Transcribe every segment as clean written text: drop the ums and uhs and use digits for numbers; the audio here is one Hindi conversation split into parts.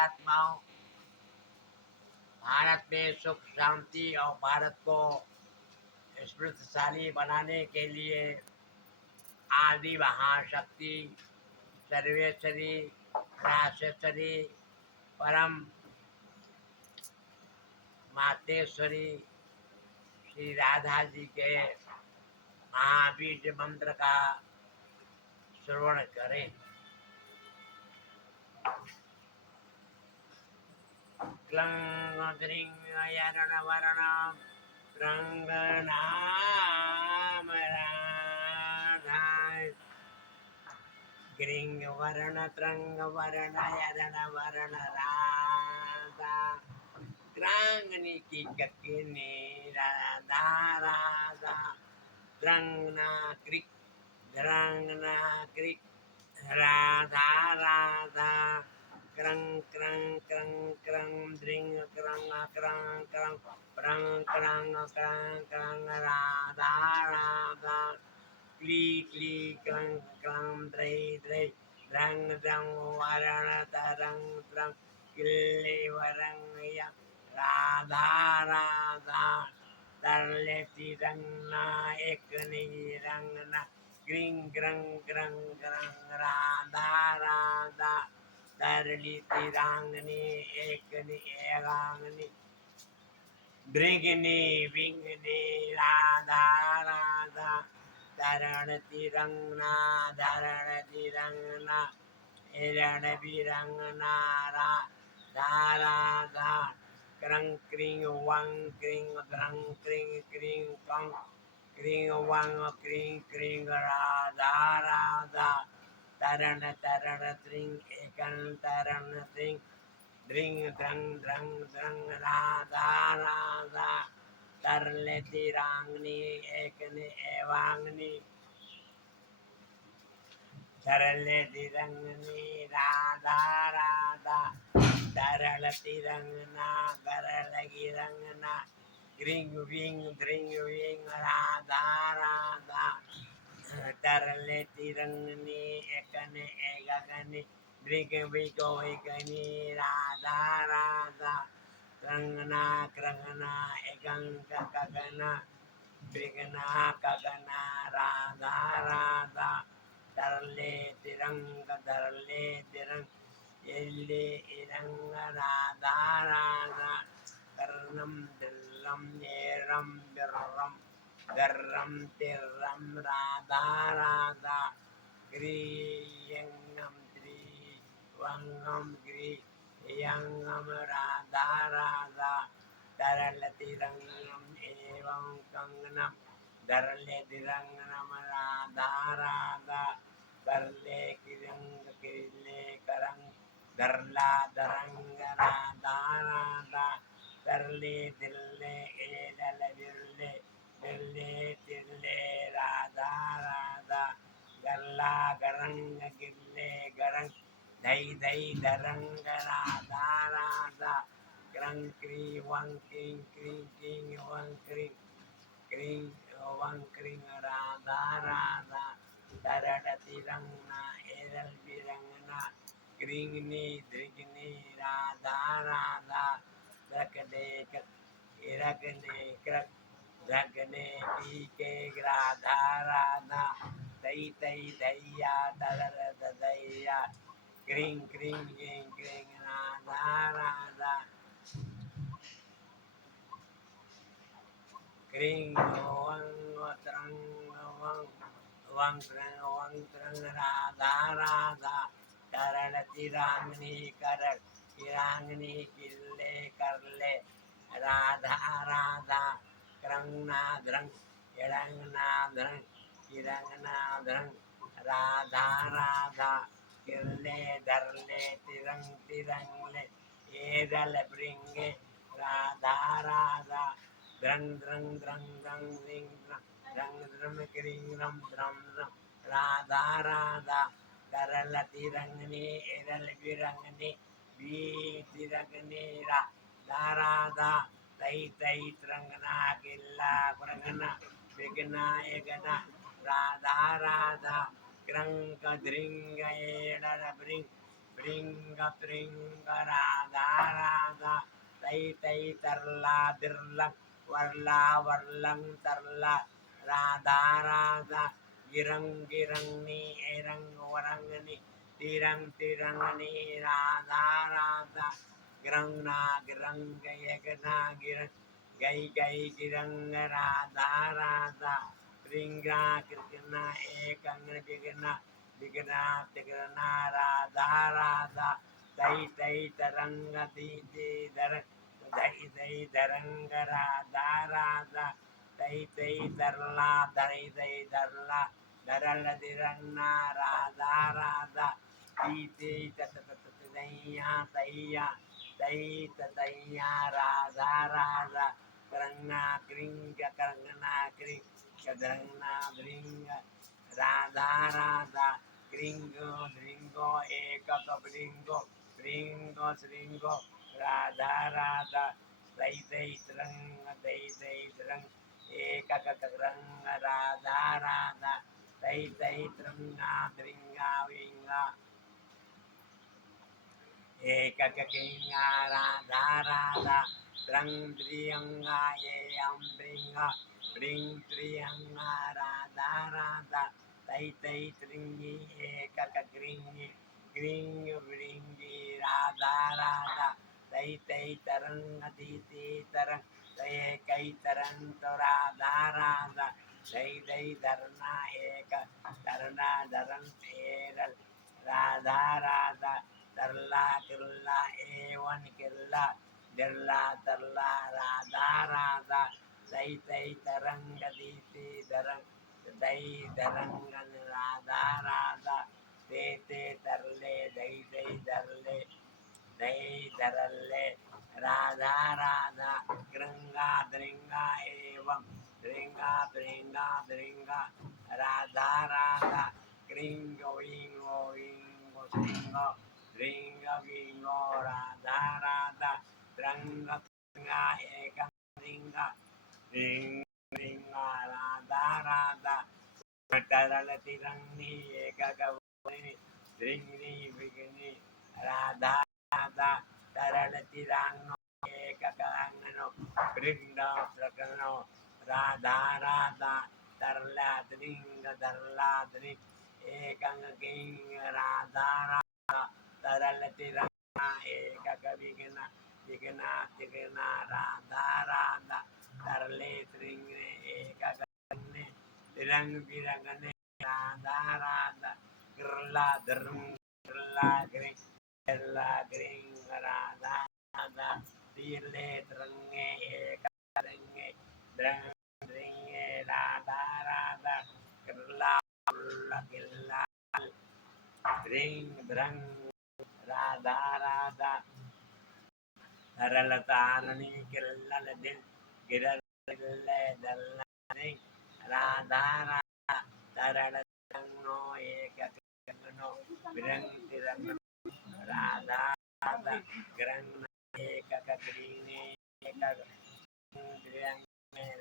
आत्माओं, भारत में सुख शांति और भारत को समृद्धशाली बनाने के लिए आदि महाशक्ति सर्वेश्वरी राजेश्वरी परम मातेश्वरी श्री राधा जी के महाबीज मंत्र का श्रवण करें। क्लं द्रीं यरण वर्णं त्रंग नाम राधाय ग्रीं वर्ण त्रंग वर्ण यरण वर्ण राधा ग्रांगनी की ककिनी राधा राधा द्रंगना क्रिक द्रंगना क्रिक राधा राधा क्रंग क्रंग क्रंग क्रंग द्रिंग क्रंग क्रंग क्रंग प्रंग क्रंग क्रंग क्रंग राधा राधा क्ली क्ली क्रंग क्रंग द्रै द्रै रंग रंग वरण तरंग तरंग किल्ले वरंग या राधा राधा तरले तिरंगना एक निरंगना ग्रिंग ग्रंग ग्रंग ग्रंग राधा राधा तरली तिरंगनी एक निरंगनी ब्रिगनी विंगनी राधा राधा धरण तिरंगना हिरण बिरंगना राधा राधा क्रंग क्रिंग वंग क्रिंग द्रंग क्रिंग क्रिंग कंग क्रिंग वंग क्रिंग क्रिंग राधा राधा तरण तरण त्रिंग एकन तरण त्रिंग द्रिंग द्रंग द्रंग द्रंग राधा राधा तरले तिरंगनी एकने एवांगनी तरले तिरंगनी राधा राधा तरल तिरंगना गरल गिरंगना ग्रिंग विंग द्रिंग विंग राधा राधा तरले तिरंगनी एकने एगगनी द्रिग विगो विगनी राधा राधा क्रंगना क्रंगना एगंग कगना बिगना कगना राधा राधा तरले तिरंग इल्ले इरंग राधा राधा कर्णम दिल्लम येरम बिर्रम गर्रम तिर्रम राधा राधा ग्रीयंगम वंगम ग्रीयंगम राधा राधा तरल तिरंगम एवं कंगनम धरले तिरंगनम राधा राधा करले किरंग किरले करंग धरला दरंग राधा राधा करले दिल्ले एलल बिरले बिरले तिरले राधा राधा गल्ला गरंग गिल्ले गरंग धई धई दरंग राधा राधा क्रंग क्री वंग क्रिंग क्रिंग क्रिंग वंग क्रिंग क्रिंग वंग क्रिंग राधा राधा तरड़ तिरंगना एरल बिरंगना क्रिंगनी धृगनी राधा राधा रकने इरगने क्रक रगने टीके राधा राधा दई दई दैया ददर ददैया क्रिंग क्रिंग क्रिंग क्रिंग राधा राधा क्रिंग वंग त्रंग वंग त्रंग राधा राधा करल तिरंगनी करल तिरंगनी किल्ले करले राधा राधा क्रंगना ध्रंग इरंगना ध्रंग किरंगना ध्रंग राधा राधा किल्ले धरले तिरंग तिरंगले एदल ब्रिंगे राधा राधा द्रंग द्रंग द्रंग द्रंग द्रिंग द्रंग द्रम क्रिंग रम द्रम द्रम राधा राधा करल तिरंगनी एरल बिरंगनी बी तिरंगनी राधा राधा तई तई तिरंगना गिल्ला ब्रंगना बिगना एगना राधा राधा क्रंग द्रिंग एडल bring Bring Radha Radha Tay Tay Tarla Dirlang Varla Varlang Tarla Radha Radha Girang Girang Ni Erang Warangani Tirang Tirang Ni Radha Radha Girang Na Girang Gaya Gana Girang Gai Gai Girang Radha Radha Ringa Kirkina Ekang Digana Digana Tigana Radha Radha Dai Dai Taranga Di Di Darang Dai Dai Daranga Radha Radha Dai Dai Darla Dai Dai Darla Darala Diranna Radha Radha Di Di Tataya Taya Dai Tataya Radha Radha Karanga Kringa Karangana Kring Kadarana Bringa Radha Radha Gringo Gringo Ekaka Bringo Bringo Sringo Radha Radha Dai Dai Trang Ekaka Trang Radha Radha Dai Dai Tranga Bringa Vinga Ekaka Kinga Radha Radha Trang Trianga Yam Bringa Bring Trianga Radha Radha Tay Tay Tringi Ekaka Gringi Gring Bringi Radha Radha Tay Tay Tarang Aditi Tarang Tay Kai Tarang Radha Radha Tay Tay Dharna Eka Dharna Dharan Eral Radha Radha Darla Kirla Ewan Kirla Dirla Darla Radha Radha Tay Tay Taranga Diti Darang Day Darangan Radha Radha Te Te Darle Day Day Darle Day Daralle Radha Radha Gringa Dringa Evam Dringa Dringa Dringa Radha Radha Gringo Ingo Ingo Singo Dringa Vingo Radha Radha Dranga Dringa Eka Dringa Dringa Radha Radha Tarala Tirangni Eka Gavani Dringni Vigni Radha Radha Tarala Tirangno Eka Gangano Brinda Prakano Radha Radha Tarla Dringa Darla Dring Ekang King Radha Radha Tarala Tirangna Eka Gavigana Vigana Tigana Radha Radha Tarle Dringne Eka Gavani Dirang Virangane Radha Radha Girla Drum Girla Gring Girla Gring Radha Radha Dirle Drange Eka Drange Drang Dringe Radha Radha Girla Gilla Dring Drang Radha Radha Taralatanani Kirladin Girale Dalani Radha Radha Taralatano Ekakano Virang Tirano Radha Radha Grang Ekakagrini Ekakring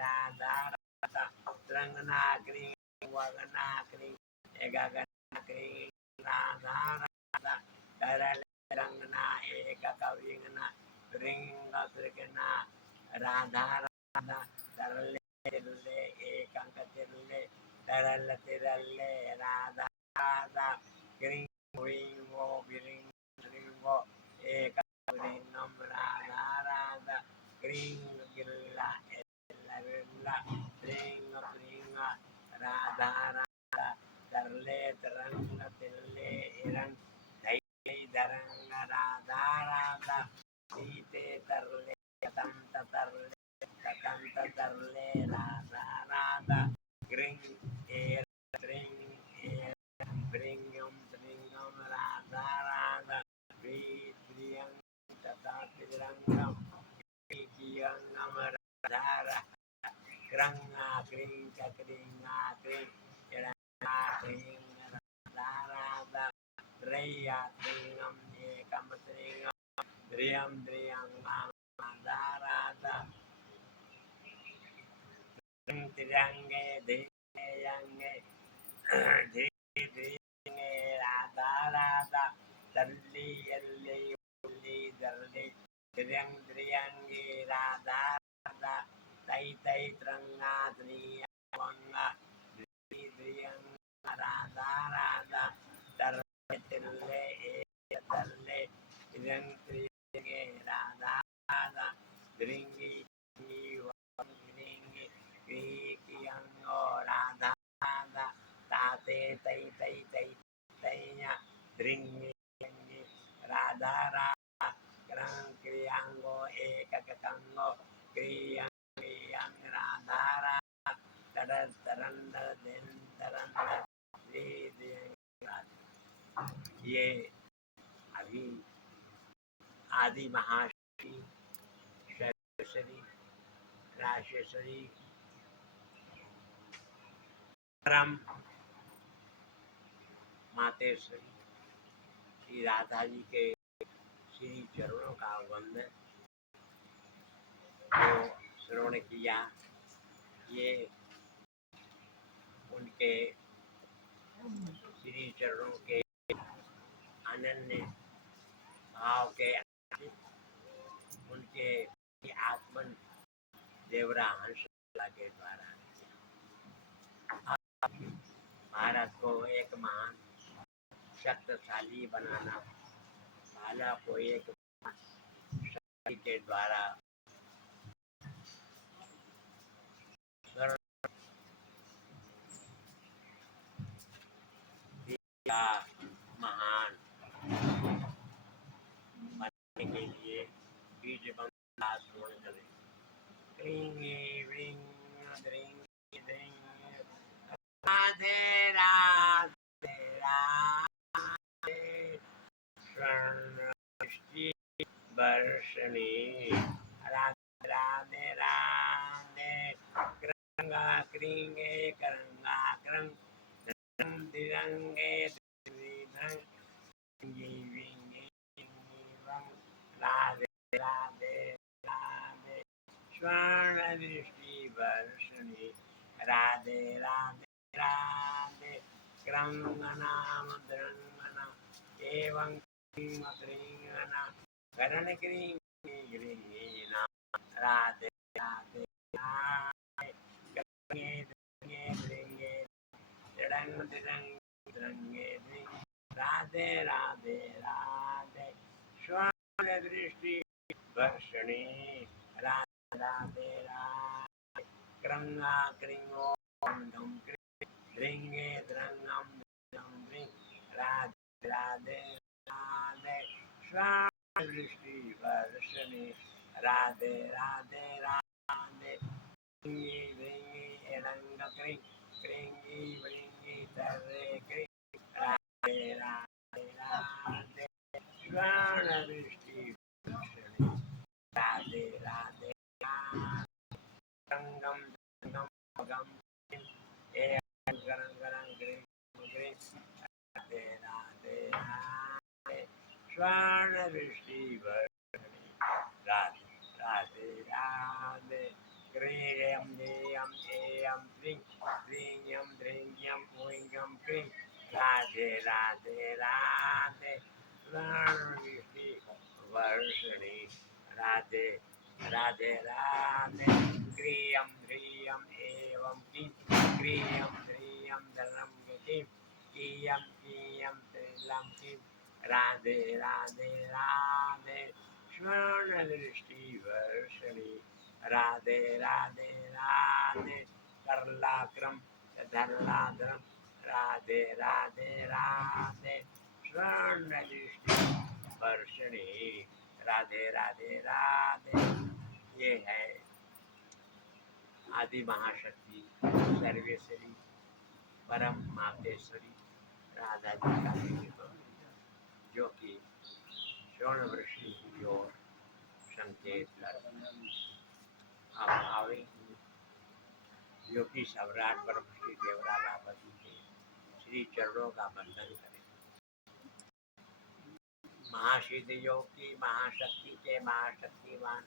Radha Radha Drangana Kring Wagana Kring Ekagana Kring Radha Radha Taralangana Ekakavingana Ringa Trikana Radha Radha Tarale Tirle Ekanka Tirle Tarala Tirale Radha Radha Gring Ringo Gring Ringo Ekarinam Radha Radha Gring Gilla Ella Villa Ringa Ringa Radha Radha Tarle Taranga Tirle Irang Dai Daranga Radha Radha Site Tarle Tanta Tarle Tanta Tarle Radha Radha Gring Air Bring Air Bringum Bringum Radha Radha Briang Tata Pirangam Kiyangam Radha Kranga Kringa Kringa Kring Kiranga Kring Radha Radha Raya Kringam Ekam Kringam Driam Driam Radha Radha Tirange Dhiyange Dhyange Radha Radha तल्ली यल्ली उल्ली दर्ली द्रियंग द्रियंगी राधा राधा तई तई त्रंगा द्रिया वंगा द्रि द्रियंग राधा राधा तर्ले तिल्ले ए तल्ले द्रियंग द्रियंगे राधा राधा द्रिंगी वंगी कियंगो राधा राधा ताते तई तई तई तैया द्रिंगी राधा राधा क्रं क्रियांगो एक कतंगो क्रियं क्रियं राधा राधा तरन तरन दिन तरन ये अभी आदि महाशक्ति शैलेश्वरी राजेश्वरी परम मातेश्वरी श्री राधा जी के श्री चरणों का वंदन जो श्रवण किया, ये उनके श्री चरणों के अनन्य भाव के उनके आत्मन देवरा हंसला के द्वारा भारत को एक महान शक्तिशाली बनाना, भाला को एक शक्ति के द्वारा महान बनने के लिए बीज बंदा स्मरण करें। राधे राधे राधे शरणि वर्षणी राधे राधे राधे करंगा क्रिंगे करंगा करंग दिरंगे दिरंग राधे राधे राधे स्वर्ण दृष्टि वर्षणी राधे राधे राधे क्रंगनाम द्रंगना एवं क्रींगना करण क्रींगना राधे राधे राधे गंगे द्रंगे द्रंगे जड़ंग द्रंग द्रंगे राधे राधे राधे स्वर्ण दृष्टि वर्षणी राधे राधे राधे क्रंगा क्रिंगो धम द्रिंगे द्रंगम राधे राधे राधे स्वर्ण दृष्टि वर्षणी राधे राधे राधे रंग क्रिंगी वृंगी तर्रे राधे राधे राधे स्वर्ण दृष्टि वर्षणी राधे राधे रंगम रंगम गम गरम गरम राधे राधे राधे स्वर्ण दृष्टि वर्षणी राधे राधे राधे क्रियम नियम एयम क्रियम द्रियम ओयम क्रिय राधे राधे राधे स्वर्ण दृष्टि वर्षणी राधे राधे राधे क्रियम ध्रियम एवं क्रियम ध्रियम धर्म कियम कियम त्रिलम राधे राधे राधे स्वर्ण दृष्टि वर्षणी राधे राधे राधे करलाक्रम धरलाक्रम राधे राधे राधे स्वर्ण दृष्टि वर्षणी राधे राधे राधे। ये है आदि महाशक्ति सर्वेश्वरी परम मातेश्वरी राधा जी का विग्रह, जो कि स्वर्ण वृष्टि की ओर संकेत कर आप आवे, जो कि सम्राट ब्रह्म श्री देवरा बाबा जी के श्री चरणों का वंदन करें। महासिद्ध योग की महाशक्ति के महाशक्तिमान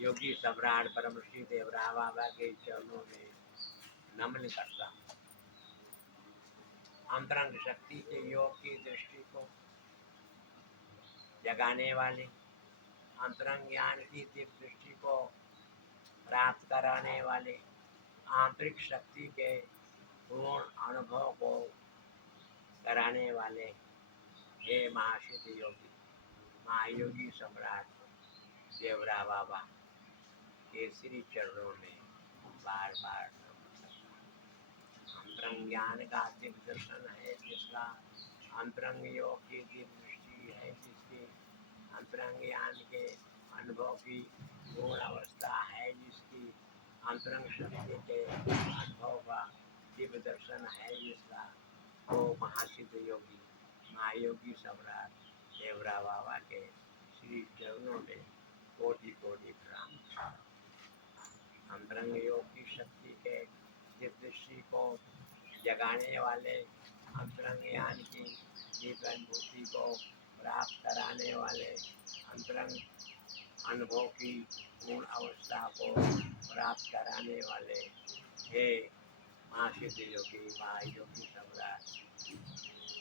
योगी सम्राट ब्रह्म श्री देवरा बाबा के चरणों में नमन करता हूँ। अंतरंग शक्ति के योग की दृष्टि को जगाने वाले, अंतरंग ज्ञान की दिव्य दृष्टि को प्राप्त कराने वाले, आंतरिक शक्ति के पूर्ण अनुभव को कराने वाले हे महासिद्ध योगी, महायोगी सम्राट देवरा बाबा के श्री चरणों में बार बार अंतरंग ज्ञान का दिव्य दर्शन है जिसका, अंतरंग योग की दिव्य दृष्टि है जिसकी, अंतरंग ज्ञान के अनुभव की पूर्ण अवस्था है जिसकी, अंतरंग शक्ति के अनुभव का दिव्य दर्शन है जिसका, वो महासिद्ध योगी, महायोगी सम्राट देवरा बाबा के श्री चरणों में कोटि कोटि प्रणाम। अंतरंग योग की शक्ति के दिव्यदृष्टि को जगाने वाले, अंतरंग ज्ञान की दिव्य अनुभूति को प्राप्त कराने वाले, अंतरंग अनुभव की पूर्ण अवस्था को प्राप्त कराने वाले हे महासिद्ध योगी, महायोगी सम्राट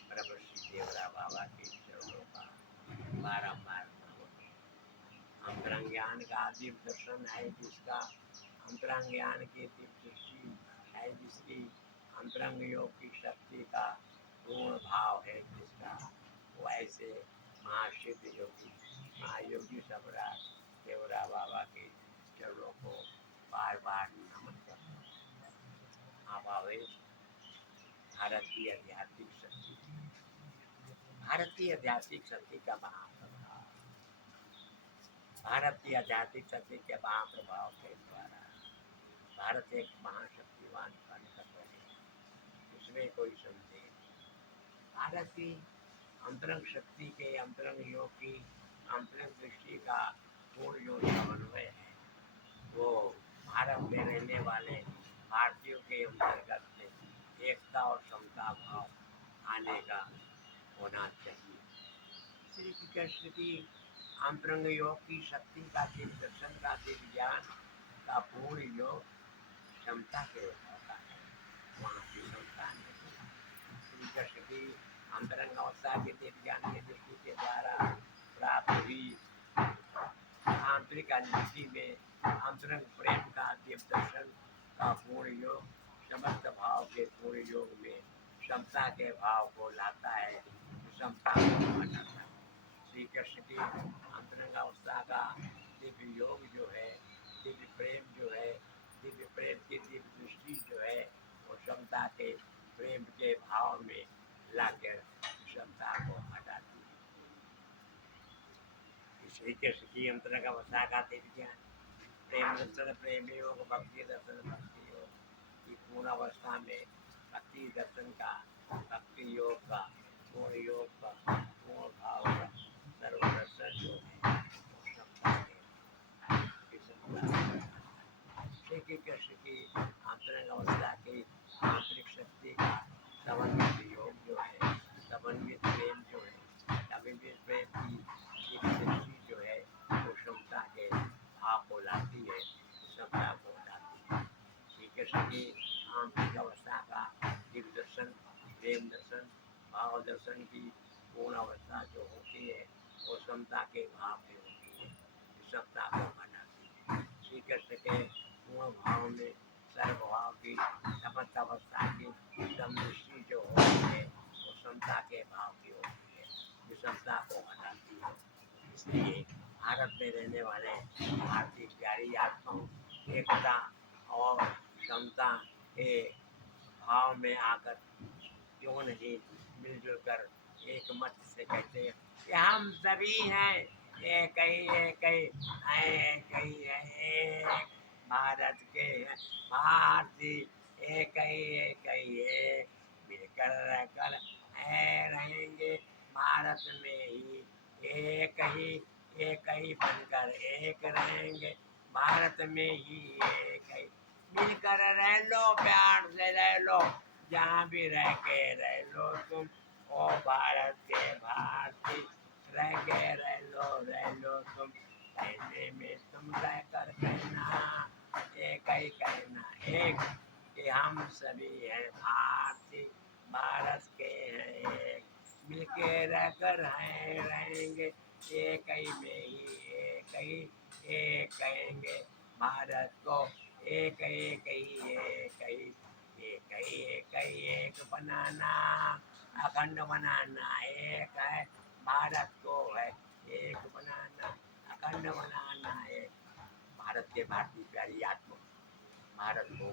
प्रभु श्री देवरा बाबा के चरणों का बारंबार अंतरंग ज्ञान का दिव्य दर्शन है जिसका, अंतरंग ज्ञान की दिव्य दृष्टि है जिसकी, अंतरंग योग की शक्ति का पूर्ण भाव है जिसका, वो ऐसे महासिद्ध योगी, महायोगी सम्राट देवरा बाबा के चरणों को बार बार नमन करता हूँ। आवेश भारतीय आध्यात्मिक शक्ति, भारतीय आध्यात्मिक शक्ति का महाप्रभाव, भारतीय आध्यात्मिक शक्ति के महाप्रभाव के द्वारा भारत एक महाशक्तिवान तत्व है, इसमें कोई संदेह नहीं। भारत की अंतरंग शक्ति के, अंतरंग योग की, अंतरंग दृष्टि का पूर्ण जो समन्वय है वो भारत में रहने वाले भारतीयों के अंतर्गत में एकता और समता भाव आने का होना चाहिए। श्री कृष्ण की अंतरंग योग की शक्ति का दिव्य दर्शन का दिव्य ज्ञान का पूर्ण योग क्षमता के होता है, वहाँ की क्षमता नहीं। श्री कृष्ण की अंतरंग अवस्था के दिव्य ज्ञान की दृष्टि के द्वारा प्राप्त हुई आंतरिक अनुभूति में अंतरंग प्रेम का दिव्य दर्शन का पूर्ण योग समस्त भाव के पूर्ण योग में क्षमता के भाव को लाता है, क्षमता को हटाता है। श्री कृष्ण की अंतरंग अवस्था का दिव्य योग जो है, दिव्य प्रेम जो है, दिव्य प्रेम की दिव्य दृष्टि जो है, वो क्षमता के प्रेम के भाव में लाकर क्षमता को हटाती है। श्री कृष्ण की अंतरंग अवस्था का दिव्य ज्ञान, प्रेम दर्शन प्रेम योग, भक्ति दर्शन भक्ति योग की पूर्ण अवस्था में भक्ति दर्शन का, भक्ति योग का, पूर्ण योग का, पूर्ण भाव का सर्वदर्शन जो है वो क्षमता है। श्री कृष्ण की अंतरंग अवस्था की आंतरिक शक्ति का समन्वित योग जो है, समन्वित प्रेम जो है, समन्वित प्रेम की दृष्टि जो है वो क्षमता के भाव को लाती है, क्षमता को लाती है। श्री कृष्ण की आंतरिक अवस्था का दिव्य दर्शन, प्रेम दर्शन, भाव दर्शन की पूर्ण अवस्था जो होती है वो क्षमता के भाव में होती है, क्षमता को हटाती है। श्री कृष्ण के पूर्ण भाव में सर्वभाव की समस्त अवस्था की समदृष्टि जो होती है वो क्षमता के भाव की होती है, क्षमता को हटाती है। इसलिए भारत में रहने वाले भारतीय प्यारी आत्माओं एकता और क्षमता के भाव में आकर क्यों नहीं मिलजुल कर एक मत से कहते हैं कि हम सभी हैं एक ही एक भारत के भारतीय एक ही मिलकर रहकर रहेंगे भारत में ही एक ही बनकर एक रहेंगे भारत में ही एक ही मिलकर रह लो, प्यार से रह लो, जहाँ भी रह लो तुम ओ भारत के भारतीय रह लो तुम, कहने में तुम रह कर कहना एक ही कहना एक कि हम सभी हैं भारतीय भारत के हैं एक, मिलके रहकर हैं रहेंगे, एक ही में ही एक कहेंगे भारत को, एक ही एक बनाना, अखंड बनाना, एक है भारत को है एक बनाना, अखंड बनाना है। भारत के भारतीय प्यारी आत्मा भारत को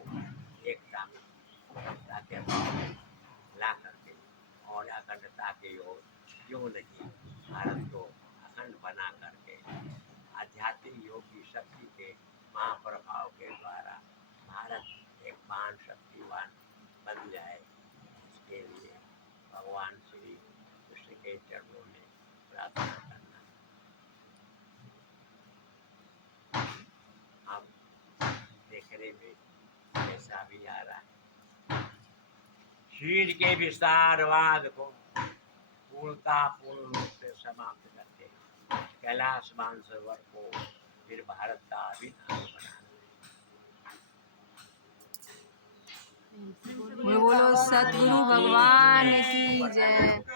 एकता में के भाव ला करके और अखंडता की ओर क्यों नहीं भारत को अखंड बना करके आध्यात्मिक योग की शक्ति के महाप्रभाव के द्वारा भारत एक महान शक्तिवान बन जाए। इसके लिए भगवान श्री कृष्ण के चरणों में प्रार्थना करना। हम देखने में ऐसा भी आ रहा है, शरीर के विस्तारवाद को पूर्ण रूप से समाप्त करके कैलाश मानसरोवर को फिर भारत का अभिन्न बना। बोलो सतगुरु भगवान की जय।